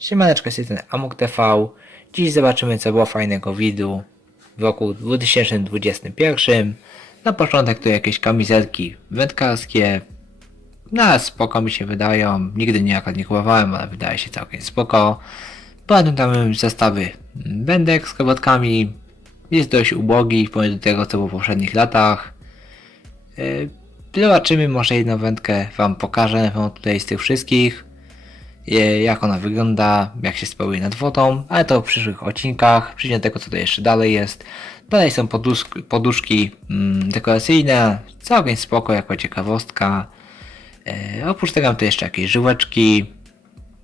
Siemaneczko, jest ten Amok TV. Dziś zobaczymy co było fajnego widu w roku 2021. Na początek to jakieś kamizelki wędkarskie. Na spoko mi się wydają. Nigdy nie nie kupowałem, ale wydaje się całkiem spoko. Poza tym tam zestawy wędek z kobotkami. Jest dość ubogi w porównaniu do tego co było w poprzednich latach. Yy, Zobaczymy, może jedną wędkę Wam pokażę wam tutaj z tych wszystkich. Jak ona wygląda, jak się sprawuje nad wodą, ale to w przyszłych odcinkach. Przyjdzie do tego, co to jeszcze dalej jest. Dalej są poduszki, poduszki mm, dekoracyjne, całkiem spoko, jako ciekawostka. E, oprócz tego mam tu jeszcze jakieś żyłeczki.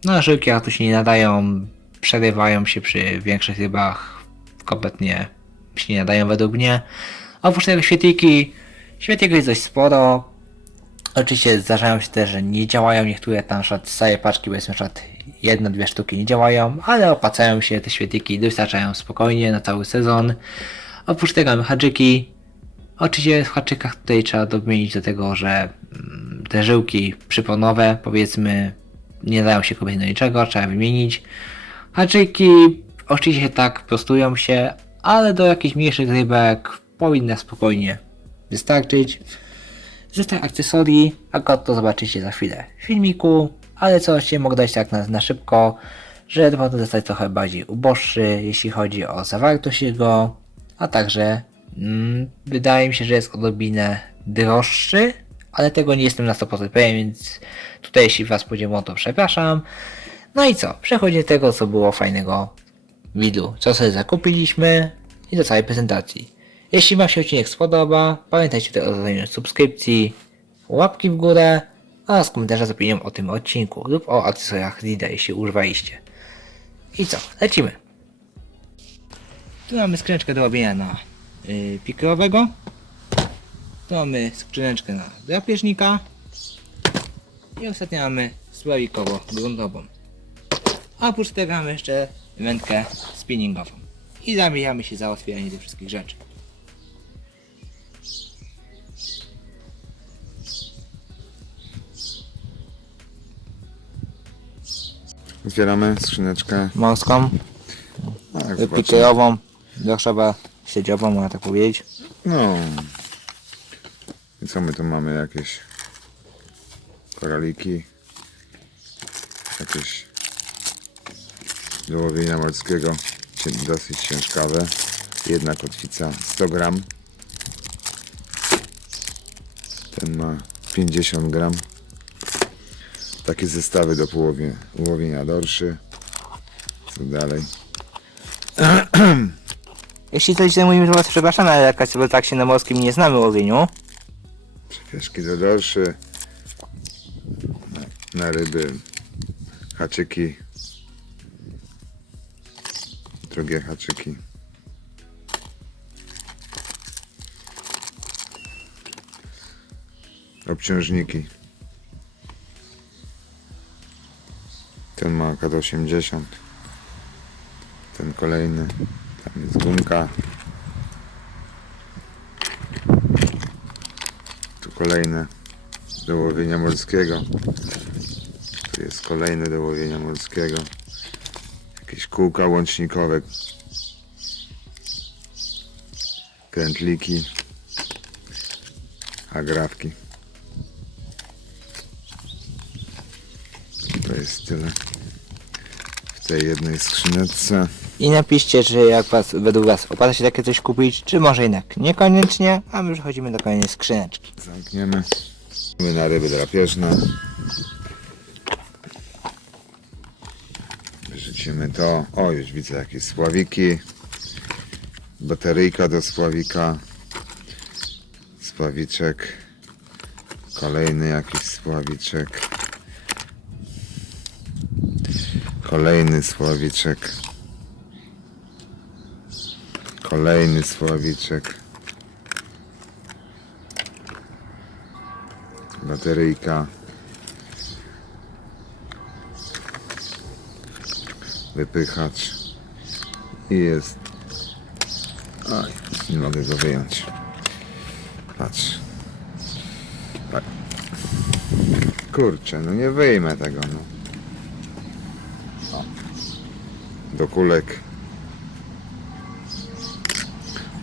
No, żyłki jak tu się nie nadają, przerywają się przy większych rybach, kompletnie się nie nadają według mnie. Oprócz tego świetliki, świetlików jest dość sporo. Oczywiście zdarzają się też, że nie działają niektóre tam z całej paczki, powiedzmy przykład jedna, dwie sztuki nie działają, ale opłacają się te świetliki, wystarczają spokojnie na cały sezon. Oprócz tego mamy haczyki. Oczywiście w haczykach tutaj trzeba domienić do tego, że mm, te żyłki przyponowe powiedzmy nie dają się kompletnie do niczego, trzeba wymienić. Haczyki oczywiście tak prostują się, ale do jakichś mniejszych rybek powinny spokojnie wystarczyć. Zestaw akcesorii, akurat to zobaczycie za chwilę w filmiku, ale co się mogę dać tak na, na szybko, że to ten zestaw trochę bardziej uboższy, jeśli chodzi o zawartość jego, a także mm, wydaje mi się, że jest odrobinę droższy, ale tego nie jestem na 100% pewien, więc tutaj jeśli was podzieliło to przepraszam. No i co, przechodzimy do tego co było fajnego w co sobie zakupiliśmy i do całej prezentacji. Jeśli Wam się odcinek spodoba, pamiętajcie o zostawieniu subskrypcji, łapki w górę oraz komentarza z opinią o tym odcinku lub o akcesoriach Zida, jeśli używaliście. I co, lecimy. Tu mamy skrzyneczkę do robienia na yy. Tu mamy skrzyneczkę na drapieżnika. I ostatnio mamy słowikowo-gruntową. A oprócz tego mamy jeszcze wędkę spinningową. I zabijamy się za otwieranie tych wszystkich rzeczy. Otwieramy skrzyneczkę. Morską, Tak, pikerową, dorszowa, siedziową, można tak powiedzieć. No. I co my tu mamy? Jakieś koraliki. Jakieś do łowienia morskiego. Dosyć ciężkawe. Jedna kotwica 100 gram. Ten ma 50 gram. Takie zestawy do połowie, ułowienia dorszy. Co dalej? Jeśli coś źle mówimy, to was przepraszam, ale jakaś sobie tak się na morskim nie znamy łowieniu. Pieszki do dorszy, na, na ryby, haczyki, drugie haczyki. Obciążniki. Ten ma K80. Ten kolejny. Tam jest gumka. Tu kolejne do łowienia morskiego. Tu jest kolejne do łowienia morskiego. Jakieś kółka łącznikowe. Krętliki. Agrafki. To jest tyle tej jednej skrzyneczce. I napiszcie, czy jak was, według was opłaca się takie coś kupić, czy może jednak niekoniecznie, a my przechodzimy do kolejnej skrzyneczki. Zamkniemy. My na ryby drapieżne. Wyrzucimy to. O, już widzę jakieś spławiki. Bateryjka do spławika. Spławiczek. Kolejny jakiś spławiczek. Kolejny spławiczek. Kolejny spławiczek. bateryjka wypychacz i jest Oj, nie mogę go wyjąć patrz tak. kurczę, no nie wyjmę tego no. O. do kulek.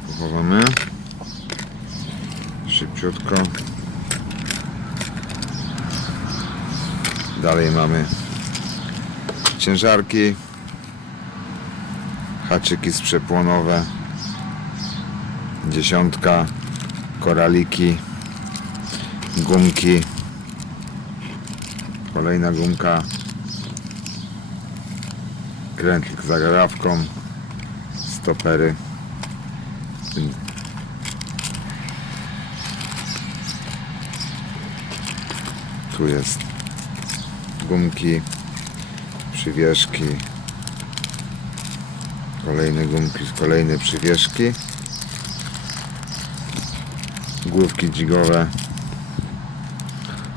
Pochowamy. Szybciutko. Dalej mamy ciężarki, haczyki sprzepłonowe, dziesiątka, koraliki, gumki, kolejna gumka, krętlik z zagrawką, stopery. Tu jest gumki, przywieszki, kolejne gumki, kolejne przywieszki, główki dźwigowe,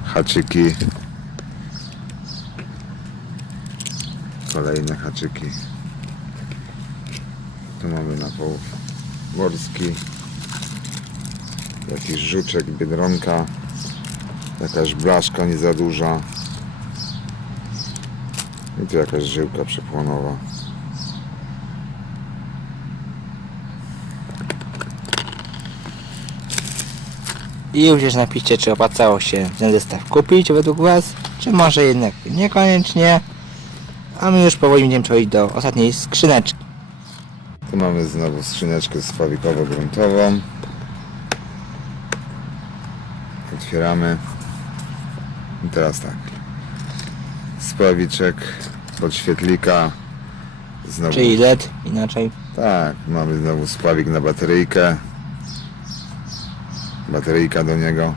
haczyki, kolejne haczyki. Tu mamy napoł morski, jakiś żuczek, biedronka, jakaś blaszka nie za duża. I tu jakaś żyłka przepłonowa. I już napiszcie, czy opłacało się ten zestaw kupić według Was, czy może jednak niekoniecznie. A my już powoli będziemy przechodzić do ostatniej skrzyneczki. Tu mamy znowu skrzyneczkę spławikowo-gruntową. Otwieramy. I teraz tak. Spławiczek, podświetlika. Znowu. Czyli LED, inaczej. Tak, mamy znowu spławik na bateryjkę. Bateryjka do niego.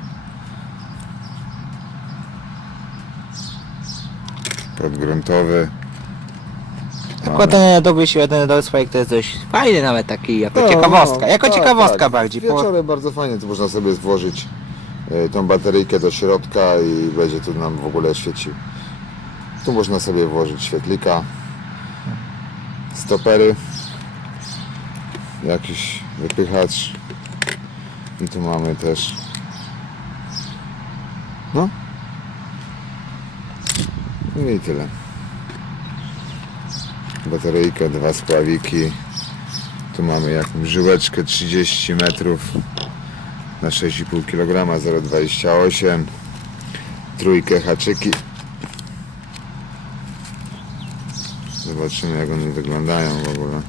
Podgruntowy. Mamy- Układanie do wyświetlenia do swoich to jest dość fajny nawet taki, jako No, ciekawostka. no, jako tak, ciekawostka tak. bardziej. Bo Wieczorem bardzo fajnie, tu można sobie włożyć e, tą bateryjkę do środka i będzie tu nam w ogóle świecił. Tu można sobie włożyć świetlika, stopery, jakiś wypychacz i tu mamy też no No i tyle. Bateryjkę, dwa spławiki. Tu mamy jakąś żyłeczkę 30 metrów na 6,5 kg 0,28 trójkę haczyki. Zobaczymy jak one wyglądają w ogóle.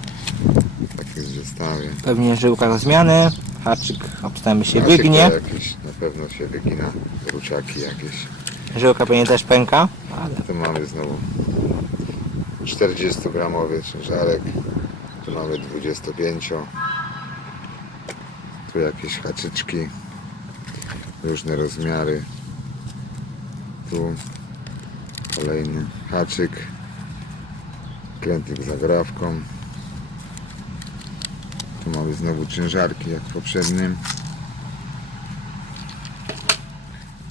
W takim zestawie pewnie żyłka do zmiany, haczyk obstamy się Haczyk wygnie, jakiś, na pewno się wygina. Ruciaki jakieś. Żyłka pewnie też pęka, ale tu mamy znowu 40 gramowy ciężarek tu mamy 25 tu jakieś haczyczki różne rozmiary. Tu kolejny haczyk krętlik z agrawką tu mamy znowu ciężarki jak w poprzednim.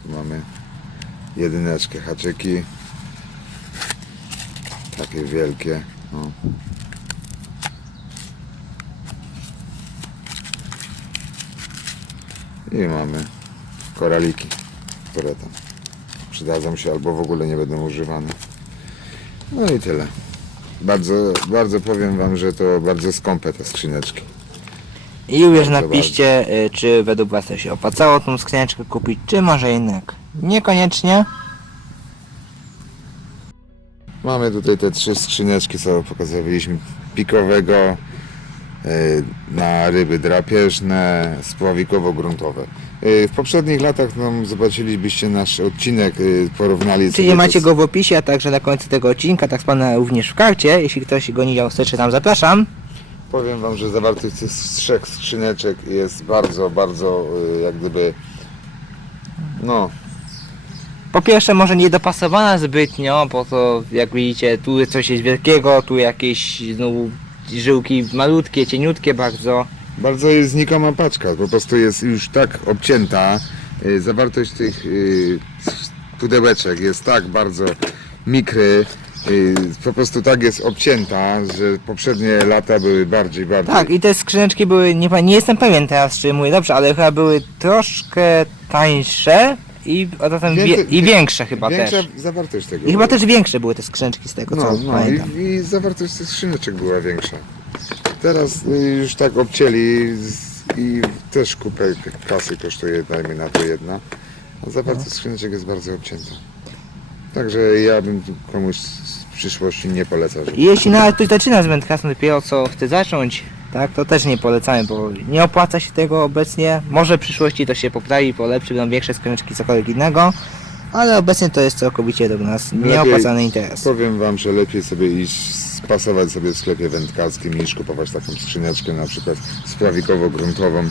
Tu mamy jedyneczkę haczyki takie wielkie o. i mamy koraliki które tam przydadzą się albo w ogóle nie będą używane no i tyle bardzo, bardzo powiem wam, że to bardzo skąpe te skrzyneczki i już Bardzo, napiszcie, y, czy według Was to się opłacało tą skrzyneczkę kupić, czy może jednak niekoniecznie. Mamy tutaj te trzy skrzyneczki, co pokazywaliśmy, pikowego e, na ryby drapieżne, spławikowo-gruntowe. E, W poprzednich latach no, zobaczylibyście nasz odcinek, e, porównali Czyli macie go w opisie, a także na końcu tego odcinka, tak wspomnę również w karcie. Jeśli ktoś go nie widział, serdecznie tam zapraszam. Powiem wam, że zawartość tych trzech skrzyneczek jest bardzo, bardzo jak gdyby no, Po pierwsze może niedopasowana zbytnio, bo to jak widzicie tu coś jest wielkiego, tu jakieś znowu żyłki malutkie, cieniutkie bardzo. Bardzo jest znikoma paczka, po prostu jest już tak obcięta. y, Zawartość tych y, pudełeczek jest tak bardzo mikry, y, po prostu tak jest obcięta, że poprzednie lata były bardziej, bardziej. Tak i te skrzyneczki były, nie, pa- nie jestem pewien teraz czy mówię dobrze, ale chyba były troszkę tańsze I, a zatem wie, Więcej- i większe chyba Większa też. zawartość tego. I chyba była. też większe były te skrzyneczki z tego co No, no pamiętam. i, i zawartość tych skrzyneczek była większa. Teraz y, już tak obcięli z, i też kupę kasy kosztuje, dajmy na to jedna. A zawartość skrzyneczek jest bardzo obcięta. Także ja bym komuś w przyszłości nie polecał, żeby jeśli nawet ktoś zaczyna z wędkarstwem dopiero co chce zacząć, tak, to też nie polecamy, bo nie opłaca się tego obecnie. Może w przyszłości to się poprawi, polepszy, będą większe skrzyneczki, cokolwiek innego. Ale obecnie to jest całkowicie do nas nieopłacany interes. Powiem wam, że lepiej sobie iść spasować sobie w sklepie wędkarskim niż kupować taką skrzyneczkę na przykład sprawikowo-gruntową,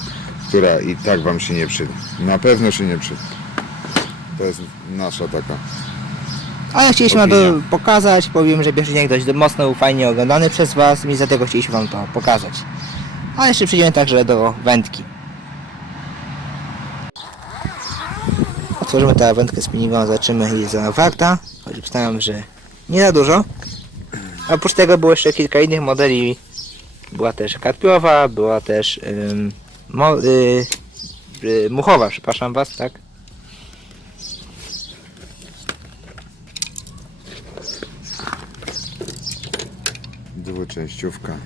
która i tak wam się nie przyda. Na pewno się nie przyda. To jest nasza taka. Ale chcieliśmy wam to Opinia. pokazać, powiem, że bieżnik dość mocno fajnie oglądany przez was i dlatego chcieliśmy wam to pokazać. A jeszcze przejdziemy także do wędki. Otworzymy tę wędkę spinningową, zobaczymy ile jest ona warta. Choć obstawiam, że nie za dużo. A oprócz tego było jeszcze kilka innych modeli. Była też karpiowa, była też ym, mo, y, y, muchowa, przepraszam was, tak? Dwuczęściówka.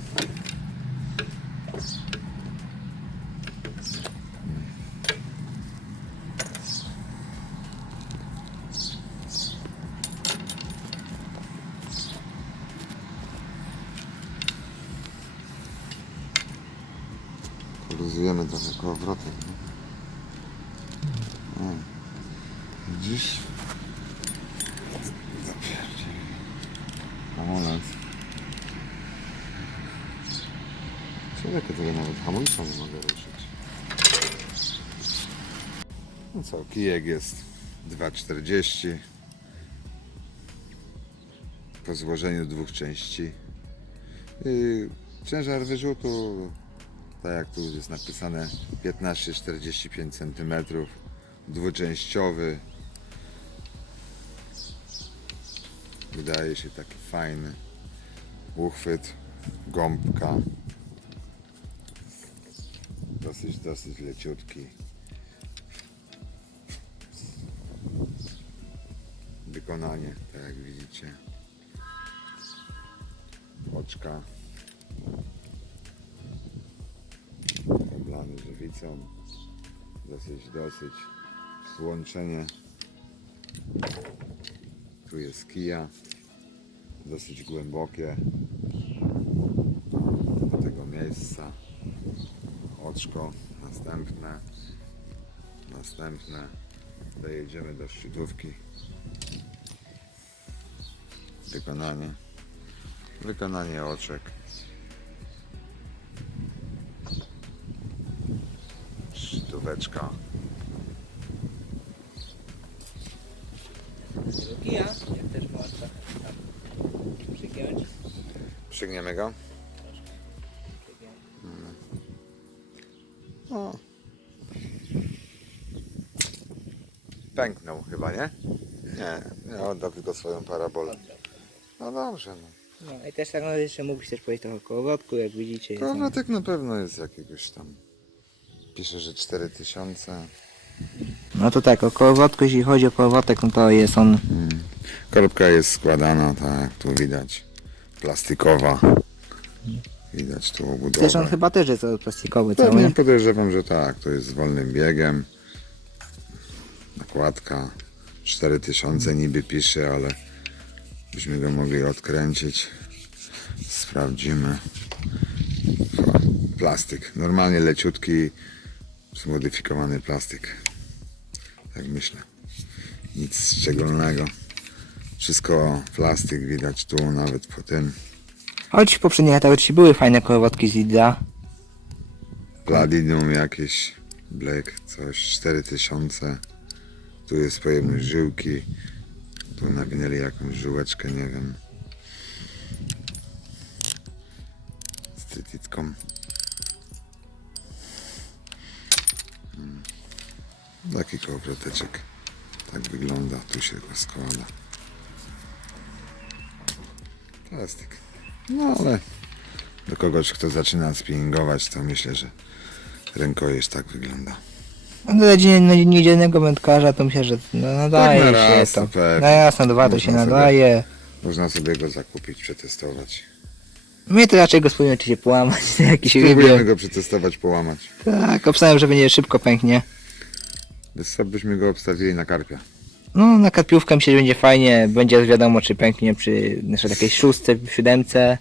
Luzujemy trochę kołowrotem. nie? O, Widzisz? Zapierdziel. Człowieka tego nawet hamulca nie mogę ruszyć. No co, kijek jest 2,40 po złożeniu dwóch części. Yy, ciężar wyrzutu, tak jak tu jest napisane, 15-45 cm, dwuczęściowy. Wydaje się taki fajny. Uchwyt, gąbka. Dosyć, dosyć leciutki. Wykonanie, tak jak widzicie. Oczka. Oblany żywicą. Dosyć, dosyć. Złączenie. Tu jest kija. Dosyć głębokie. Do tego miejsca oczko, następne, następne, dojedziemy do szczytówki. Wykonanie, wykonanie oczek. Szczytóweczka. Kija, jak też można przygiąć. Przygniemy go? O. Pęknął chyba, nie? Nie, nie oddał tylko swoją parabolę. No dobrze, no. No i też tak no, jeszcze mógłbyś też powiedzieć trochę o kołowrotku, jak widzicie. Jest na pewno jest jakiegoś tam. Pisze, że 4000. no to tak, o kołowrotku, jeśli chodzi o kołowrotek, no to jest on Korbka jest składana, tak, tu widać. Plastikowa. Widać tu obudowę. Też on chyba też jest plastikowy cały. Pewnie nie? podejrzewam, że tak. To jest z wolnym biegiem. Nakładka 4000 niby pisze, ale byśmy go mogli odkręcić. Sprawdzimy. Plastik. Normalnie leciutki, zmodyfikowany plastik. Tak myślę. Nic szczególnego. Wszystko plastik widać tu, nawet po tym. Choć w poprzednich latach były fajne kołowrotki z Lidla. Platinum jakieś, Black, coś 4000. Tu jest pojemność żyłki. Tu nawinęli jakąś żyłeczkę, nie wiem. Z cytitką. Mm. Taki kołowroteczek. Tak wygląda. Tu się go składa. Plastik. No ale do kogoś, kto zaczyna spinningować, to myślę, że rękojeść tak wygląda. No dla dzien- niedzielnego wędkarza to myślę, że no, nadaje Tak na się to. to pewnie. Na raz, na dwa to się sobie- nadaje. Można sobie go zakupić, przetestować. Mnie to raczej go spróbujemy czy się połamać, jakiś Spróbujemy rybie. go przetestować, połamać. Tak, obstawiam, że będzie szybko pęknie. Bez byśmy go obstawili na karpia. No, na karpiówkę myślę, że będzie fajnie. Będzie wiadomo, czy pęknie przy na przykład jakiejś szóstce, siódemce.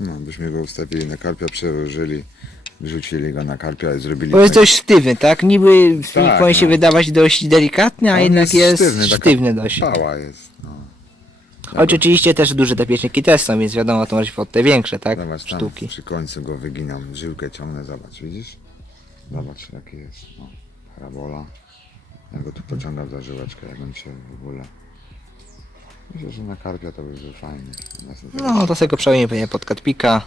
No, byśmy go ustawili na karpia, przełożyli, wrzucili go na karpia i zrobili... Bo jest dość sztywny, tak? Niby Tak, powinien się no. wydawać dość delikatny, a On jednak jest, sztywny, taka sztywny dość. Pała jest, no. Choć oczywiście też duże te pieczniki też są, więc wiadomo, to może pod te większe, tak? Zobacz, tam Sztuki. przy końcu go wyginam, żyłkę ciągnę, zobacz, widzisz? Zobacz, jaki jest, no, parabola. Ja go tu pociągam za żyłeczkę, jak on się w ogóle... Myślę, że na karpia to by było fajnie. No, to sobie go przełamię pewnie pod katpika.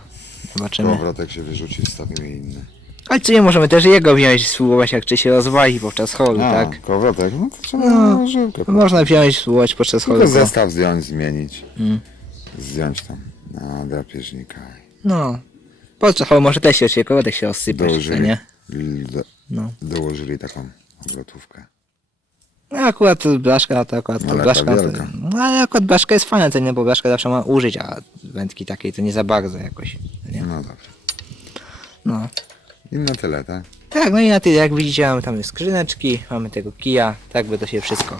Zobaczymy. Powrotek się wyrzuci, stawimy inne. Ale co nie możemy też jego wziąć, spróbować jak czy się rozwali podczas holu, A, tak? Kołowrotek, no to trzeba No, na żyłkę. Można wziąć, spróbować podczas holu. Tylko go. zestaw zdjąć, zmienić. Mm. Zdjąć tam na drapieżnika. No. Podczas holu może też się kołodek się rozsypać, czy Dołożyli, nie? do, No. dołożyli taką obrotówkę. No akurat blaszka to akurat blaszka. To, no ale akurat blaszka jest fajna, to nie, bo blaszka zawsze ma użyć, a wędki takiej to nie za bardzo jakoś. Nie? No dobrze. No. I na tyle, tak? Tak, no i na tyle, jak widzicie, mamy tam skrzyneczki, mamy tego kija, tak by to się wszystko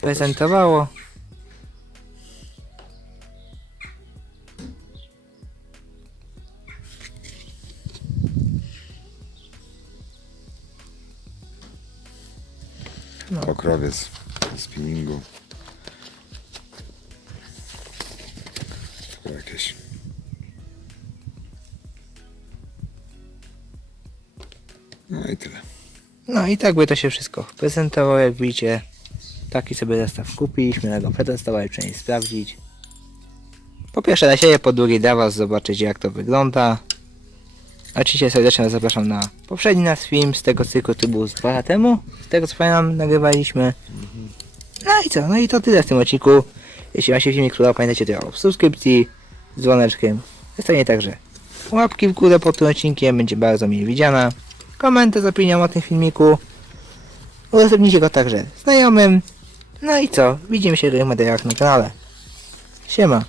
prezentowało. No. Pokrowiec spinningu. Jakieś. No i tyle. No i tak by to się wszystko prezentowało, jak widzicie. Taki sobie zestaw kupiliśmy, go przetestować, przynajmniej sprawdzić. Po pierwsze na siebie, po drugie dla was zobaczyć jak to wygląda. Oczywiście serdecznie was zapraszam na poprzedni nasz film z tego cyklu, który był z dwa lata temu. Z tego co pamiętam nagrywaliśmy. No i co, no i to tyle w tym odcinku. Jeśli się filmik podobał, pamiętajcie o subskrypcji, z dzwoneczkiem. Zostanie także łapki w górę pod tym odcinkiem, będzie bardzo mile widziana. Komentarz z opinią o tym filmiku. Udostępnijcie go także znajomym. No i co? Widzimy się w kolejnych materiałach na kanale. Siema.